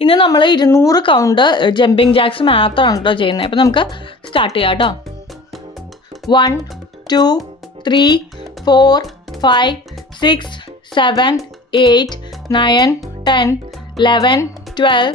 ഇന്ന് നമ്മൾ ഇരുന്നൂറ് കൗണ്ട് ജമ്പിങ് ജാക്സ് മാത്രമാണ് കേട്ടോ ചെയ്യുന്നത് അപ്പോൾ നമുക്ക് സ്റ്റാർട്ട് ചെയ്യാം കേട്ടോ one two three four five six seven eight nine ten eleven twelve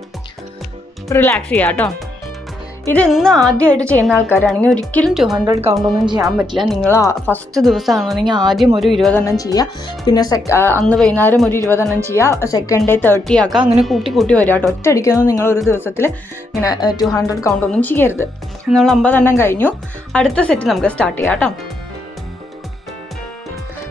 Relax ചെയ്യാം കേട്ടോ. ഇത് ഇന്ന് ആദ്യമായിട്ട് ചെയ്യുന്ന ആൾക്കാരാണെങ്കിൽ ഒരിക്കലും ടു ഹൺഡ്രഡ് കൗണ്ട് ഒന്നും ചെയ്യാൻ പറ്റില്ല. നിങ്ങൾ ഫസ്റ്റ് ദിവസമാണെന്നുണ്ടെങ്കിൽ ആദ്യം ഒരു ഇരുപതെണ്ണം ചെയ്യുക പിന്നെ സെക് അന്ന് വൈകുന്നേരം ഒരു ഇരുപതെണ്ണം ചെയ്യുക സെക്കൻഡ് ഡേ തേർട്ടി ആക്കുക അങ്ങനെ കൂട്ടി കൂട്ടി വരിക കേട്ടോ. ഒറ്റയടിക്കൊന്നും നിങ്ങൾ ഒരു ദിവസത്തിൽ ഇങ്ങനെ ടു ഹൺഡ്രഡ് കൗണ്ട് ഒന്നും ചെയ്യരുത്. നമ്മൾ അമ്പതെണ്ണം കഴിഞ്ഞു. അടുത്ത സെറ്റ് നമുക്ക് സ്റ്റാർട്ട് ചെയ്യാം കേട്ടോ.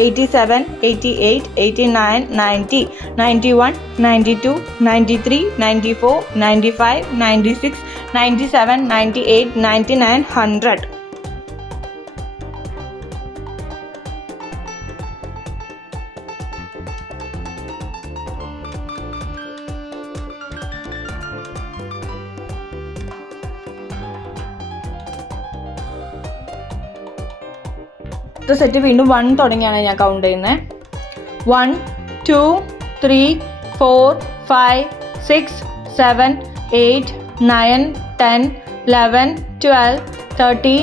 eighty seven eighty eight eighty nine ninety ninety one ninety two ninety three ninety four ninety five ninety six ninety seven ninety eight ninety nine hundred അടുത്ത set വീണ്ടും വൺ തുടങ്ങിയാണ് ഞാൻ കൗണ്ട് ചെയ്യുന്നത് one two three four five six seven eight nine ten eleven twelve thirteen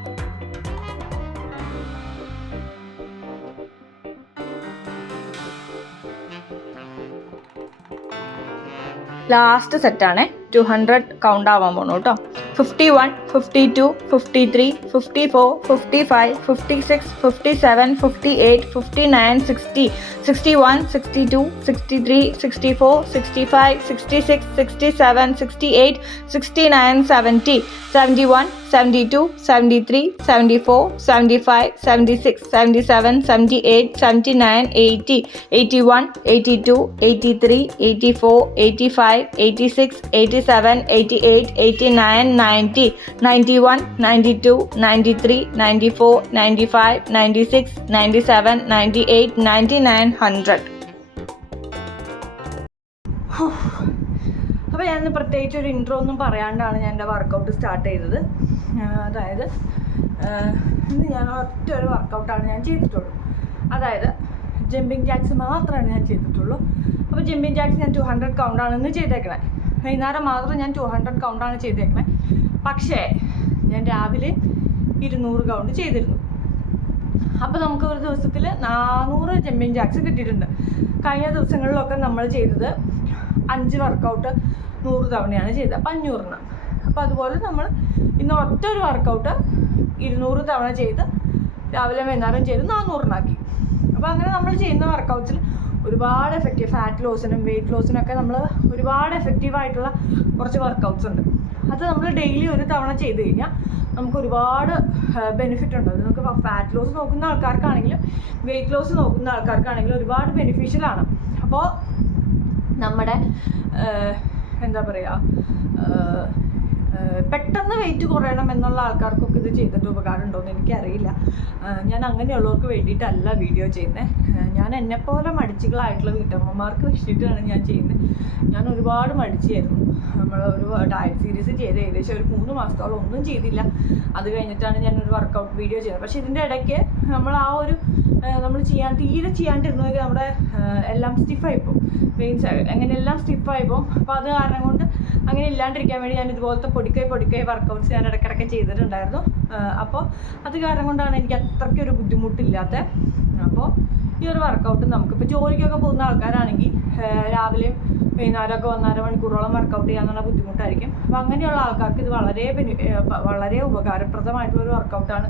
Last സെറ്റാണ്. Two hundred count ആവാൻ പോണു കേട്ടോ fifty one fifty two fifty three fifty four fifty five fifty six fifty seven fifty eight fifty nine sixty sixty one sixty two sixty three sixty four sixty five sixty six sixty seven sixty eight sixty nine seventy seventy one seventy two seventy three seventy four seventy five seventy six seventy seven seventy eight seventy nine eighty eighty one eighty two eighty three eighty four eighty five eighty six eighty seven eighty eight eighty nine ninety ninety one ninety two ninety three ninety four ninety five ninety six ninety seven ninety eight ninety nine hundred അപ്പോൾ ഞാൻ പ്രത്യേകിച്ച് ഒരു intro ഒന്നും പറയാണ്ടാണ് ഞാൻ എന്റെ workout start ചെയ്തത്. അതായത് ഇന്ന് ഞാൻ ഒറ്റ ഒരു വർക്കൗട്ടാണ് ഞാൻ ചെയ്തിട്ടുള്ളൂ. അതായത് ജമ്പിങ് ജാക്സ് മാത്രമാണ് ഞാൻ ചെയ്തിട്ടുള്ളൂ. അപ്പോൾ ജമ്പിങ് ജാക്സ് ഞാൻ ടു ഹൺഡ്രഡ് കൗണ്ടാണ് ഇന്ന് ചെയ്തേക്കണേ. വൈകുന്നേരം മാത്രം ഞാൻ ടു ഹൺഡ്രഡ് കൗണ്ടാണ് ചെയ്തേക്കണേ. പക്ഷേ ഞാൻ രാവിലെ ഇരുന്നൂറ് കൗണ്ട് ചെയ്തിരുന്നു. അപ്പോൾ നമുക്ക് ഒരു ദിവസത്തിൽ നാനൂറ് ജമ്പിങ് ജാക്സ് കിട്ടിയിട്ടുണ്ട്. കഴിഞ്ഞ ദിവസങ്ങളിലൊക്കെ നമ്മൾ ചെയ്തത് അഞ്ച് വർക്കൗട്ട് നൂറ് തവണയാണ് ചെയ്തത്. അപ്പം അഞ്ഞൂറിന്. അപ്പോൾ അതുപോലെ നമ്മൾ ഇന്ന് ഒറ്റ ഒരു വർക്കൗട്ട് ഇരുന്നൂറ് തവണ ചെയ്ത് രാവിലെ വൈകുന്നേരം ചെയ്ത് നാനൂറിനാക്കി അപ്പോൾ അങ്ങനെ നമ്മൾ ചെയ്യുന്ന വർക്കൗട്ട്സിൽ ഒരുപാട് എഫക്റ്റീവ് ഫാറ്റ് ലോസിനും വെയിറ്റ് ലോസിനൊക്കെ നമ്മൾ ഒരുപാട് എഫക്റ്റീവ് ആയിട്ടുള്ള കുറച്ച് വർക്കൗട്ട്സ് ഉണ്ട്. അത് നമ്മൾ ഡെയിലി ഒരു തവണ ചെയ്ത് കഴിഞ്ഞാൽ നമുക്ക് ഒരുപാട് ബെനിഫിറ്റ് ഉണ്ട്. നമുക്ക് ഫാറ്റ് ലോസ് നോക്കുന്ന ആൾക്കാർക്കാണെങ്കിലും വെയിറ്റ് ലോസ് നോക്കുന്ന ആൾക്കാർക്കാണെങ്കിലും ഒരുപാട് ബെനിഫിഷ്യൽ ആണ്. അപ്പോൾ നമ്മുടെ എന്താ പറയുക പെട്ടെന്ന് വെയിറ്റ് കുറയണം എന്നുള്ള ആൾക്കാർക്കൊക്കെ ഇത് ചെയ്തിട്ട് ഉപകാരം ഉണ്ടോയെന്ന് എനിക്കറിയില്ല ഞാൻ അങ്ങനെയുള്ളവർക്ക് വേണ്ടിയിട്ടല്ല വീഡിയോ ചെയ്യുന്നത് ഞാൻ എന്നെപ്പോലെ മടിച്ചുകളായിട്ടുള്ള വീട്ടമ്മമാർക്ക് വേണ്ടിയിട്ടാണ് ഞാൻ ചെയ്യുന്നത് ഞാൻ ഒരുപാട് മടിച്ചായിരുന്നു നമ്മൾ ഒരു ഡയറ്റ് സീരീസ് ചെയ്ത് ഏകദേശം ഒരു മൂന്ന് മാസത്തോളം ഒന്നും ചെയ്തില്ല. അത് കഴിഞ്ഞിട്ടാണ് ഞാൻ ഒരു വർക്കൗട്ട് വീഡിയോ ചെയ്തത്. പക്ഷേ ഇതിന്റെ ഇടയ്ക്ക് നമ്മൾ ആ ഒരു നമ്മൾ ചെയ്യാൻ തീരെ ചെയ്യാണ്ടിരുന്നെങ്കിൽ നമ്മുടെ എല്ലാം സ്റ്റിഫായിപ്പോൾ പോകും എങ്ങനെ എല്ലാം സ്റ്റിഫായി പോകും അപ്പോൾ അത് കാരണം കൊണ്ട് അങ്ങനെ ഇല്ലാണ്ടിരിക്കാൻ വേണ്ടി ഞാൻ ഇതുപോലത്തെ പൊടിക്കൈ പൊടിക്കൈ വർക്കൗട്ട്സ് ഞാൻ ഇടയ്ക്കിടയ്ക്ക് ചെയ്തിട്ടുണ്ടായിരുന്നു. അപ്പോൾ അത് കാരണം കൊണ്ടാണ് എനിക്ക് അത്രയ്ക്കൊരു ബുദ്ധിമുട്ടില്ലാത്ത. അപ്പോൾ ഈ ഒരു വർക്കൗട്ട് നമുക്കിപ്പോൾ ജോലിക്കൊക്കെ പോകുന്ന ആൾക്കാരാണെങ്കിൽ രാവിലെയും വൈകുന്നേരമൊക്കെ ഒന്നര മണിക്കൂറോളം വർക്കൗട്ട് ചെയ്യാന്നുള്ള ബുദ്ധിമുട്ടായിരിക്കും. അപ്പം അങ്ങനെയുള്ള ആൾക്കാർക്ക് ഇത് വളരെ വളരെ ഉപകാരപ്രദമായിട്ടുള്ള ഒരു വർക്കൗട്ടാണ്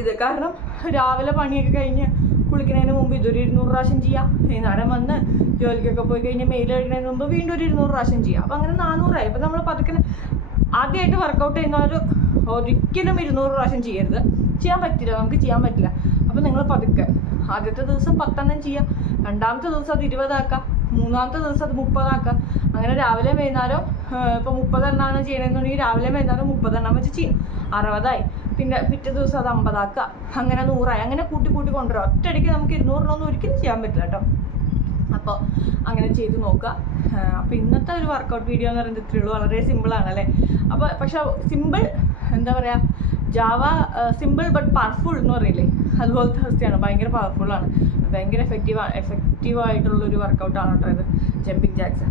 ഇത് കാരണം രാവിലെ പണിയൊക്കെ കഴിഞ്ഞ് കുളിക്കുന്നതിന് മുമ്പ് ഇതൊരു ഇരുന്നൂറ് പ്രാവശ്യം ചെയ്യാം. നടൻ വന്ന് ജോലിക്കൊക്കെ പോയി കഴിഞ്ഞ് മെയിൽ കഴിക്കുന്നതിന് മുമ്പ് വീണ്ടും ഒരു ഇരുന്നൂറ് പ്രാവശ്യം ചെയ്യാം. അപ്പം അങ്ങനെ നാനൂറായി അപ്പം നമ്മൾ പതുക്കെ ആദ്യമായിട്ട് വർക്കൗട്ട് ചെയ്യുന്നവർ ഒരിക്കലും ഇരുന്നൂറ് പ്രാവശ്യം ചെയ്യരുത്. ചെയ്യാൻ പറ്റില്ല. നമുക്ക് ചെയ്യാൻ പറ്റില്ല. അപ്പം നിങ്ങൾ പതുക്കെ. ആദ്യത്തെ ദിവസം പത്തെണ്ണം ചെയ്യാം. രണ്ടാമത്തെ ദിവസം അത് ഇരുപതാക്കാം. മൂന്നാമത്തെ ദിവസം അത് മുപ്പതാക്കാം അങ്ങനെ രാവിലെ വൈകുന്നേരം ഇപ്പോൾ മുപ്പതെണ്ണമാണ് ചെയ്യണമെന്നുണ്ടെങ്കിൽ രാവിലെ വൈകുന്നേരം മുപ്പതെണ്ണം വെച്ച് ചെയ്യും. അറുപതായി. പിന്നെ പിറ്റേ ദിവസം അത് അമ്പതാക്കുക അങ്ങനെ നൂറായി. അങ്ങനെ കൂട്ടി കൂട്ടി കൊണ്ടുവരാം. ഒറ്റയടിക്ക് നമുക്ക് ഇരുന്നൂറിനൊന്നും ഒരിക്കലും ചെയ്യാൻ പറ്റില്ല കേട്ടോ. അപ്പോൾ അങ്ങനെ ചെയ്ത് നോക്കുക അപ്പോൾ ഇന്നത്തെ ഒരു വർക്കൗട്ട് വീഡിയോ എന്ന് പറയുന്നത് ഇത്രയേ ഉള്ളൂ. വളരെ സിമ്പിളാണ് അല്ലേ? അപ്പോൾ പക്ഷെ സിമ്പിൾ എന്താ പറയുക ജാവ സിമ്പിൾ ബട്ട് പവർഫുൾ എന്ന് പറയില്ലേ? അതുപോലത്തെ അവസ്ഥയാണ്. ഭയങ്കര പവർഫുള്ളാണ് ഭയങ്കര എഫക്റ്റീവ് എഫക്റ്റീവ് ആയിട്ടുള്ളൊരു വർക്കൗട്ടാണ് കേട്ടോ ഇത്. ജമ്പിങ് ജാക്സ്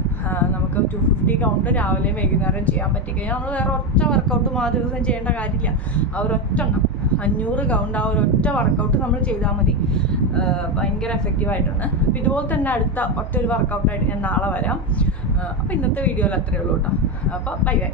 നമുക്ക് ടു ഫിഫ്റ്റി കൗണ്ട് രാവിലെയും വൈകുന്നേരം ചെയ്യാൻ പറ്റിക്കഴിഞ്ഞാൽ നമ്മൾ വേറെ ഒറ്റ വർക്കൗട്ടും ആ ദിവസം ചെയ്യേണ്ട കാര്യമില്ല. ആ ഒരൊറ്റ എണ്ണം. അഞ്ഞൂറ് കൗണ്ട് ആ ഒരൊറ്റ വർക്കൗട്ട് നമ്മൾ ചെയ്താൽ മതി. ഭയങ്കര എഫക്റ്റീവ് ആയിട്ടാണ്. അപ്പോൾ ഇതുപോലെ തന്നെ അടുത്ത ഒറ്റ ഒരു വർക്കൗട്ടായിട്ട് ഞാൻ നാളെ വരാം. അപ്പോൾ ഇന്നത്തെ വീഡിയോയിൽ അത്രയേ ഉള്ളൂ കേട്ടോ അപ്പോൾ ബൈ ബൈ